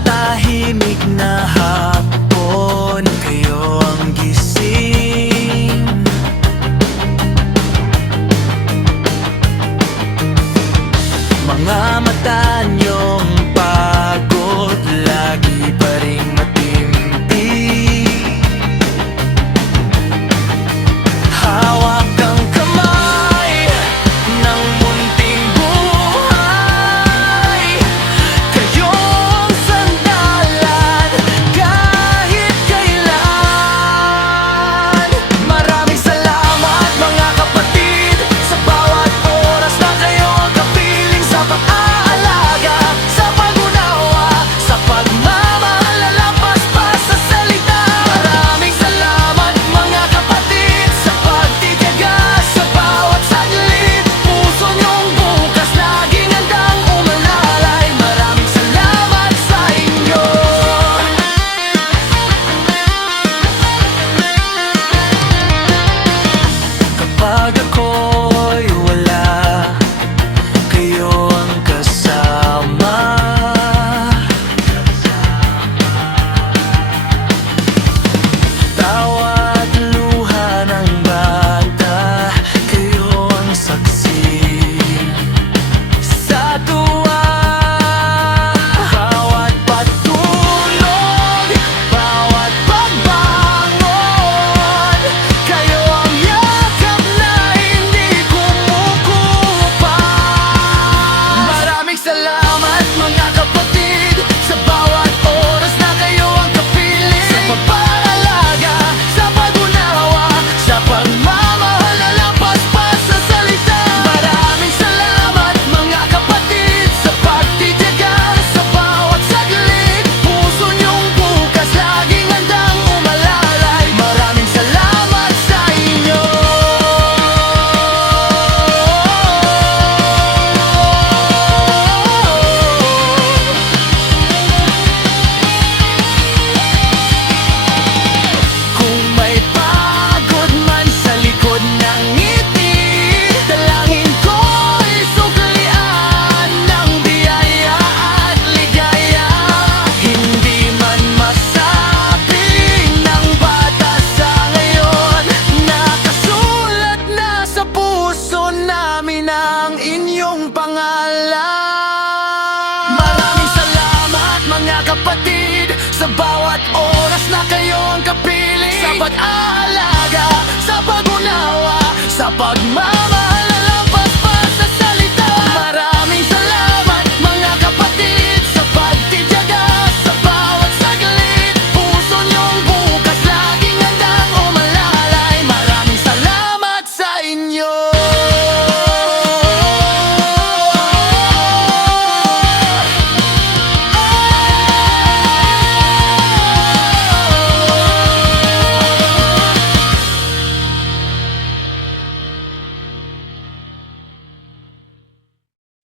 tahimik na hapon, kayo ang gising. Mga mata niyong pagod, lagi pa ring matimtim. Hawak ang kamay ng munting buhay, kayo ang sandalan kahit kailan. Maraming salamat mga kapatid, sa bawat oras na kayo ang kapiling, sa pag-aalaga, sa pag-unawa, sa pagmamahal na lampas pa sa salita. Maraming salamat mga kapatid, sa pagtitiyaga, sa bawat saglit. Puso niyong bukas laging handang umalalay. Maraming salamat sa inyo. Kapag ako'y wala, kayo ang kasama. Tawa't luha ng bata, kayo ang saksi. Sa tuwa, bawat patulog, bawat pagbangon, kayo ang yakap na hindi kumukupas. Maraming salamat mga kapatid, sa bawat oras na kayo ang kapiling, sa pag-aalaga, sa pag-unawa, sa pagmamahal na lampas pa sa salita. Maraming salamat mga kapatid, sa pagtitiyaga, sa bawat saglit. Puso niyong bukas laging handang umalalay. Maraming salamat sa inyo. Kung may pagod man sa likod ng ngiti, dalangin ko'y suklian ng biyaya at ligaya. Hindi man masabi ng bata sa ngayon, nakasulat na sa puso namin ang inyong pangalan. Maraming salamat mga kapatid, sa bawat oras na kayo ang kapiling, sa pag-aalaga, sa pag-unawa, sa pagmamahal